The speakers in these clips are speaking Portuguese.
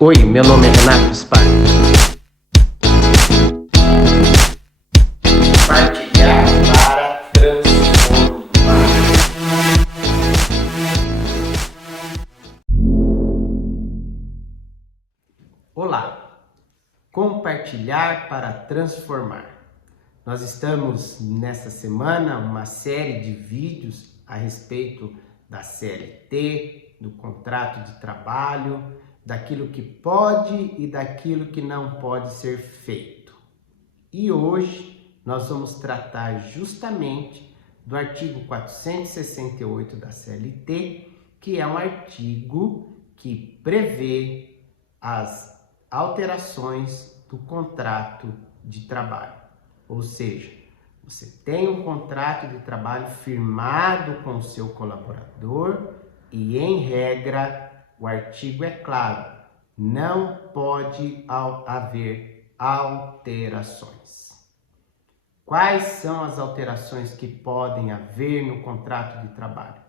Oi, meu nome é Renato Spark. Compartilhar para transformar. Olá, compartilhar para transformar. Nós estamos nessa semana uma série de vídeos a respeito da CLT, do contrato de trabalho, daquilo que pode e daquilo que não pode ser feito. E hoje nós vamos tratar justamente do artigo 468 da CLT, que é um artigo que prevê as alterações do contrato de trabalho. Ou seja, você tem um contrato de trabalho firmado com o seu colaborador e, em regra, o artigo é claro, não pode haver alterações. Quais são as alterações que podem haver no contrato de trabalho?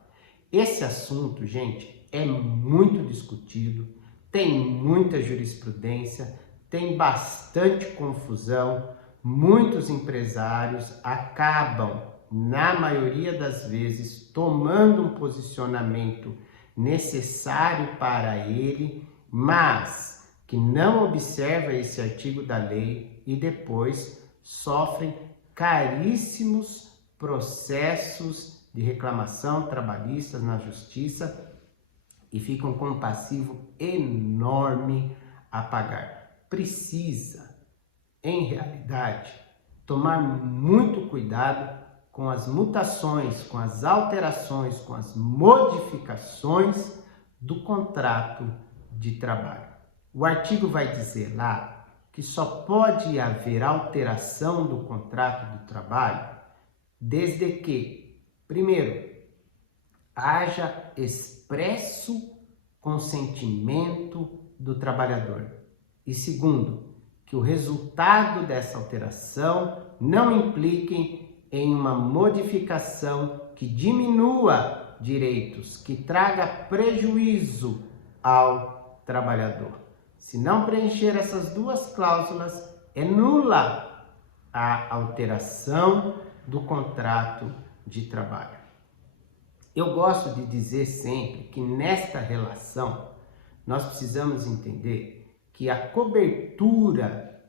Esse assunto, gente, é muito discutido, tem muita jurisprudência, tem bastante confusão. Muitos empresários acabam, na maioria das vezes, tomando um posicionamento necessário para ele, mas que não observa esse artigo da lei e depois sofrem caríssimos processos de reclamação trabalhista na justiça e ficam com um passivo enorme a pagar. Precisa, em realidade, tomar muito cuidado com as mutações, com as alterações, com as modificações do contrato de trabalho. O artigo vai dizer lá que só pode haver alteração do contrato de trabalho desde que, primeiro, haja expresso consentimento do trabalhador. E segundo, que o resultado dessa alteração não implique em uma modificação que diminua direitos, que traga prejuízo ao trabalhador. Se não preencher essas duas cláusulas, é nula a alteração do contrato de trabalho. Eu gosto de dizer sempre que nesta relação nós precisamos entender que a cobertura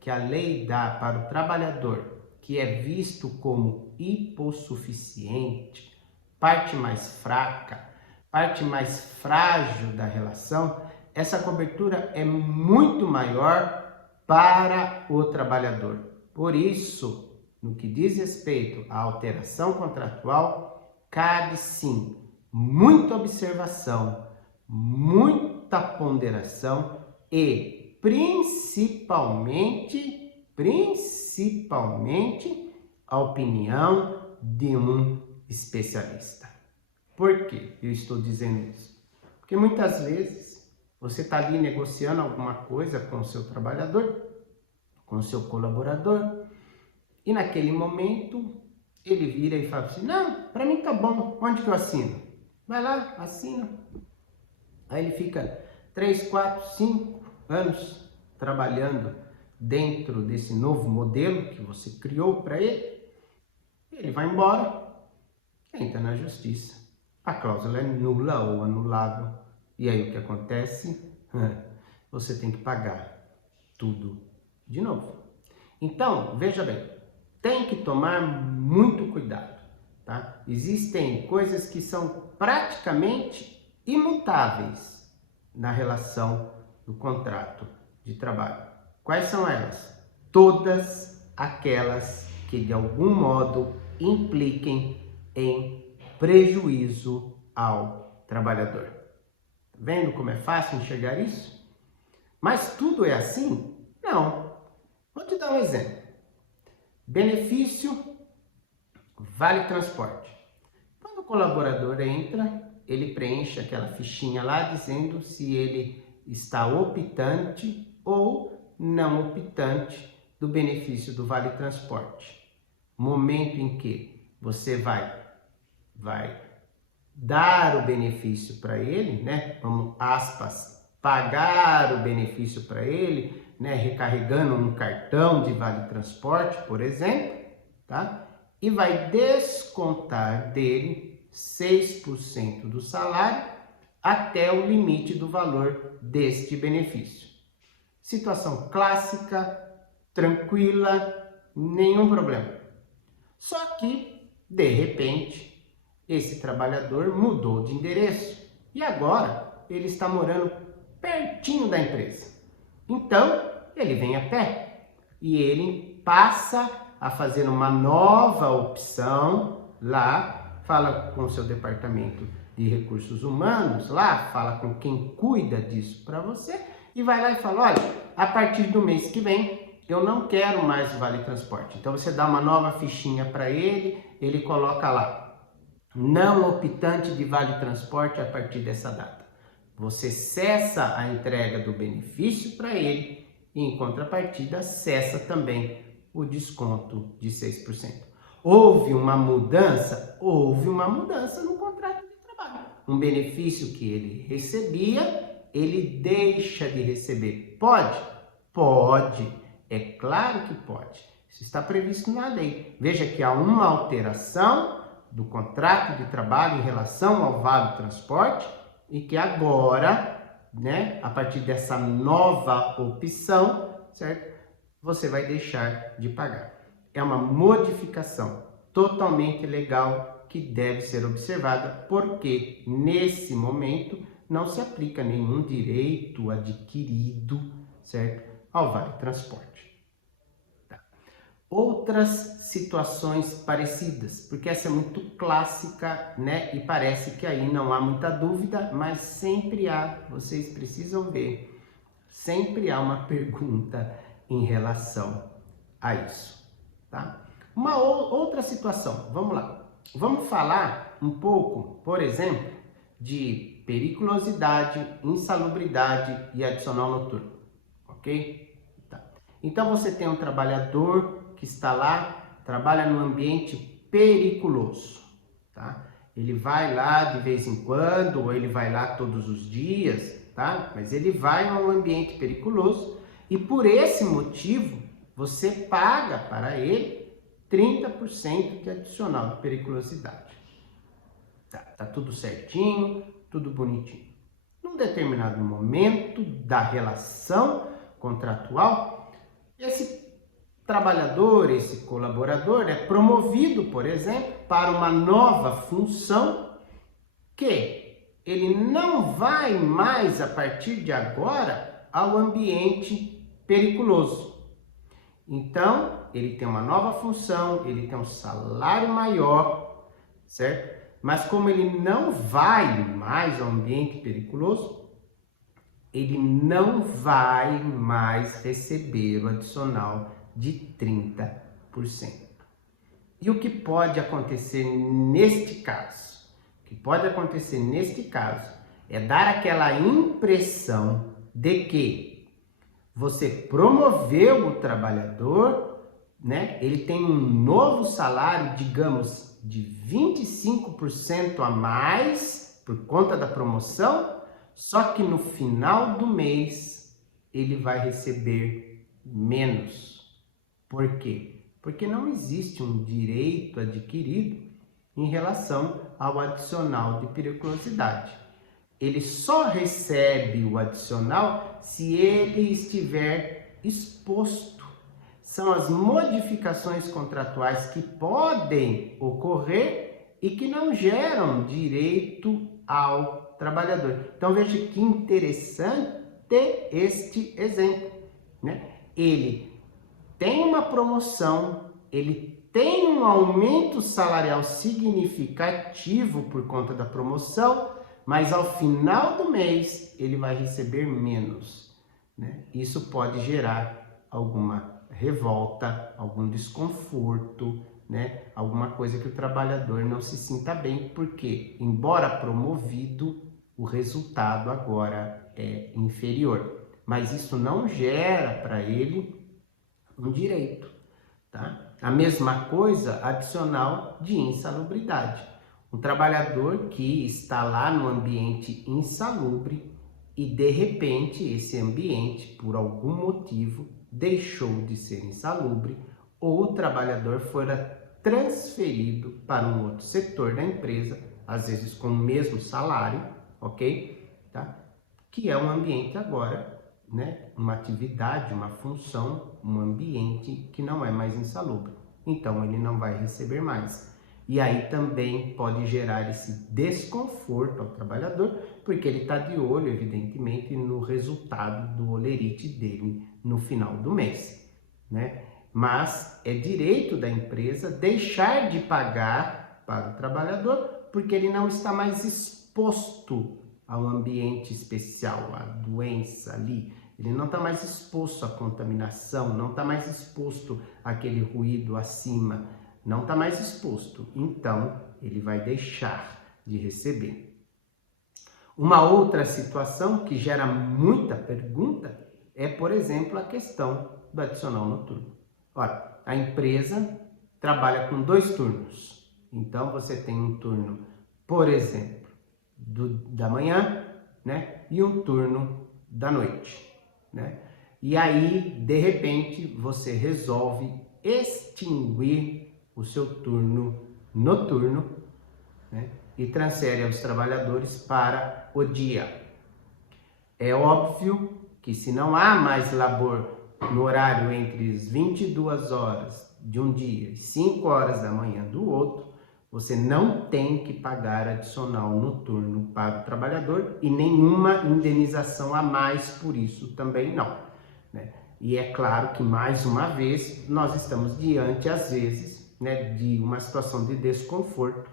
que a lei dá para o trabalhador, que é visto como hipossuficiente, parte mais fraca, parte mais frágil da relação, essa cobertura é muito maior para o trabalhador. Por isso, no que diz respeito à alteração contratual, cabe sim muita observação, muita ponderação e principalmente a opinião de um especialista. Por que eu estou dizendo isso? Porque muitas vezes você está ali negociando alguma coisa com o seu trabalhador, com o seu colaborador, e naquele momento ele vira e fala assim, não, para mim tá bom, onde que eu assino? Vai lá, assina. Aí ele fica 3, 4, 5 anos trabalhando dentro desse novo modelo que você criou para ele. Ele vai embora, entra na justiça. A cláusula é nula ou anulável. E aí o que acontece? Você tem que pagar tudo de novo. Então, veja bem, tem que tomar muito cuidado, tá? Existem coisas que são praticamente imutáveis na relação do contrato de trabalho. Quais são elas? Todas aquelas que de algum modo impliquem em prejuízo ao trabalhador. Tá vendo como é fácil enxergar isso? Mas tudo é assim? Não. Vou te dar um exemplo. Benefício vale transporte. Quando o colaborador entra, ele preenche aquela fichinha lá dizendo se ele está optante ou não optante do benefício do vale transporte. Momento em que você vai dar o benefício para ele, né? Vamos aspas, pagar o benefício para ele, né, recarregando um cartão de vale transporte, por exemplo, tá? E vai descontar dele 6% do salário até o limite do valor deste benefício. Situação clássica, tranquila, nenhum problema. Só que, de repente, esse trabalhador mudou de endereço e agora ele está morando pertinho da empresa. Então, ele vem a pé e ele passa a fazer uma nova opção lá, fala com o seu departamento de recursos humanos, lá, fala com quem cuida disso para você e vai lá e fala, olha, a partir do mês que vem eu não quero mais o Vale Transporte. Então você dá uma nova fichinha para ele, ele coloca lá, não optante de Vale Transporte a partir dessa data. Você cessa a entrega do benefício para ele e, em contrapartida, cessa também o desconto de 6%. Houve uma mudança? Houve uma mudança no contrato de trabalho. Um benefício que ele recebia, ele deixa de receber. Pode? Pode. É claro que pode. Isso está previsto na lei. Veja que há uma alteração do contrato de trabalho em relação ao Vale Transporte e que agora, né, a partir dessa nova opção, certo? Você vai deixar de pagar. É uma modificação totalmente legal que deve ser observada, porque nesse momento não se aplica nenhum direito adquirido, certo, ao Vale Transporte. Tá. Outras situações parecidas, porque essa é muito clássica, né? E parece que aí não há muita dúvida, mas sempre há, vocês precisam ver, sempre há uma pergunta em relação a isso, tá? Uma outra situação, vamos lá. Vamos falar um pouco, por exemplo, de periculosidade, insalubridade e adicional noturno, ok? Tá. Então você tem um trabalhador que está lá, trabalha num ambiente periculoso, tá? Ele vai lá de vez em quando, ou ele vai lá todos os dias, tá? Mas ele vai a um ambiente periculoso e por esse motivo você paga para ele 30% de adicional de periculosidade. Tá tudo certinho, tudo bonitinho. Num determinado momento da relação contratual, esse trabalhador, esse colaborador é promovido, por exemplo, para uma nova função que ele não vai mais, a partir de agora, ao ambiente periculoso. Então, ele tem uma nova função, ele tem um salário maior, certo? Mas como ele não vai mais ao ambiente periculoso, ele não vai mais receber o adicional de 30%. E o que pode acontecer neste caso? O que pode acontecer neste caso é dar aquela impressão de que você promoveu o trabalhador, né? Ele tem um novo salário, digamos, de 25% a mais por conta da promoção, só que no final do mês ele vai receber menos. Por quê? Porque não existe um direito adquirido em relação ao adicional de periculosidade. Ele só recebe o adicional se ele estiver exposto. São as modificações contratuais que podem ocorrer e que não geram direito ao trabalhador. Então veja que interessante este exemplo, né? Ele tem uma promoção, ele tem um aumento salarial significativo por conta da promoção, mas ao final do mês ele vai receber menos, né? Isso pode gerar alguma revolta, algum desconforto, né? Alguma coisa que o trabalhador não se sinta bem, porque, embora promovido, o resultado agora é inferior. Mas isso não gera para ele um direito, tá? A mesma coisa adicional de insalubridade. Um trabalhador que está lá no ambiente insalubre, e de repente esse ambiente, por algum motivo, deixou de ser insalubre ou o trabalhador fora transferido para um outro setor da empresa, às vezes com o mesmo salário, ok? Tá? Que é um ambiente agora, né? Uma atividade, uma função, um ambiente que não é mais insalubre. Então ele não vai receber mais. E aí também pode gerar esse desconforto ao trabalhador, porque ele está de olho, evidentemente, no resultado do holerite dele no final do mês, né? Mas é direito da empresa deixar de pagar para o trabalhador, porque ele não está mais exposto ao ambiente especial, à doença ali. Ele não está mais exposto à contaminação, não está mais exposto àquele ruído acima, não está mais exposto. Então, ele vai deixar de receber. Uma outra situação que gera muita pergunta é, por exemplo, a questão do adicional noturno. Olha, a empresa trabalha com 2 turnos. Então, você tem um turno, por exemplo, da manhã, né? E um turno da noite, né? E aí, de repente, você resolve extinguir o seu turno noturno, né? E transfere aos trabalhadores para o dia. É óbvio que se não há mais labor no horário entre as 22 horas de um dia e 5 horas da manhã do outro, você não tem que pagar adicional noturno para o trabalhador e nenhuma indenização a mais por isso também não, né? E é claro que, mais uma vez, nós estamos diante, às vezes, né, de uma situação de desconforto,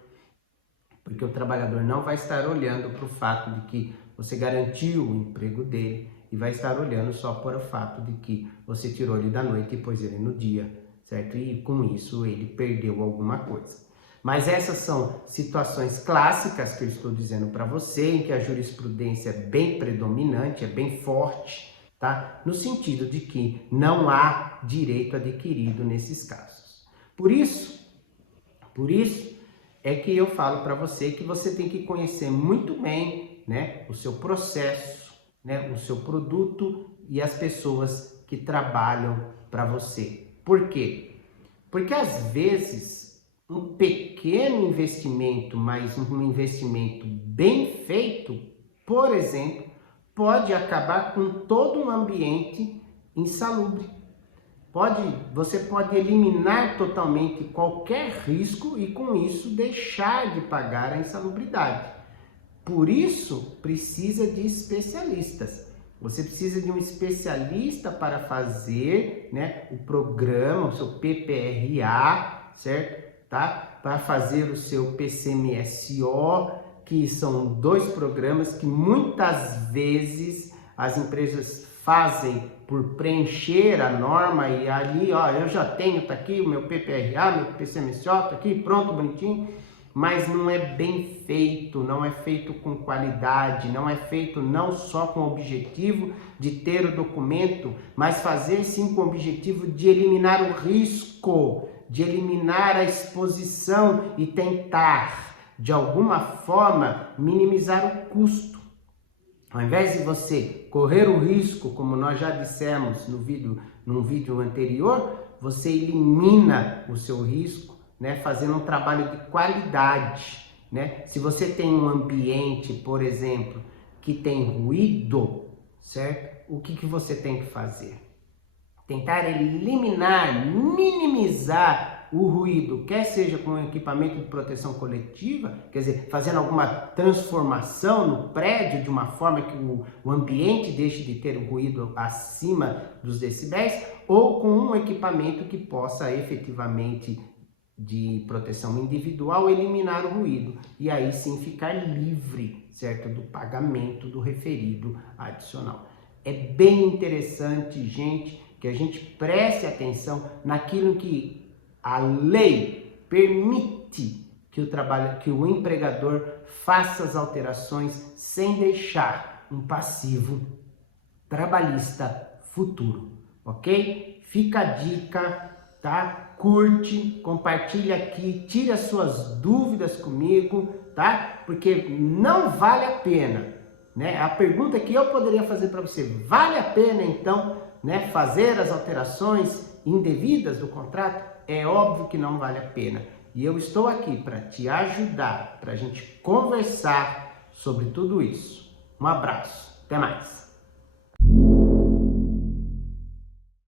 porque o trabalhador não vai estar olhando para o fato de que você garantiu o emprego dele e vai estar olhando só para o fato de que você tirou ele da noite e pôs ele no dia, certo? E com isso ele perdeu alguma coisa. Mas essas são situações clássicas que eu estou dizendo para você, em que a jurisprudência é bem predominante, é bem forte, tá? No sentido de que não há direito adquirido nesses casos. Por isso é que eu falo para você que você tem que conhecer muito bem, né, o seu processo, né, o seu produto e as pessoas que trabalham para você. Por quê? Porque às vezes um pequeno investimento, mas um investimento bem feito, por exemplo, pode acabar com todo um ambiente insalubre. Você pode eliminar totalmente qualquer risco e com isso deixar de pagar a insalubridade. Por isso, precisa de especialistas. Você precisa de um especialista para fazer, né, o programa, o seu PPRA, certo? Tá? Para fazer o seu PCMSO, que são 2 programas que muitas vezes as empresas fazem por preencher a norma e ali, ó, eu já tenho, tá aqui o meu PPRA, meu PCMSO, tá aqui, pronto, bonitinho, mas não é bem feito, não é feito com qualidade, não é feito não só com o objetivo de ter o documento, mas fazer sim com o objetivo de eliminar o risco, de eliminar a exposição e tentar, de alguma forma, minimizar o custo. Ao invés de você correr o risco, como nós já dissemos num vídeo anterior, você elimina o seu risco, né, fazendo um trabalho de qualidade, né? Se você tem um ambiente, por exemplo, que tem ruído, certo? O que você tem que fazer? Tentar eliminar, minimizar o ruído, quer seja com equipamento de proteção coletiva, quer dizer, fazendo alguma transformação no prédio de uma forma que o ambiente deixe de ter um ruído acima dos decibéis, ou com um equipamento que possa efetivamente, de proteção individual, eliminar o ruído e aí sim ficar livre, certo, do pagamento do referido adicional. É bem interessante, gente, que a gente preste atenção naquilo que a lei permite que o empregador faça as alterações sem deixar um passivo trabalhista futuro, ok? Fica a dica, tá? Curte, compartilha aqui, tire as suas dúvidas comigo, tá? Porque não vale a pena né? A pergunta que eu poderia fazer para você: vale a pena então, né, fazer as alterações indevidas do contrato? É óbvio que não vale a pena. E eu estou aqui para te ajudar, para a gente conversar sobre tudo isso. Um abraço, até mais.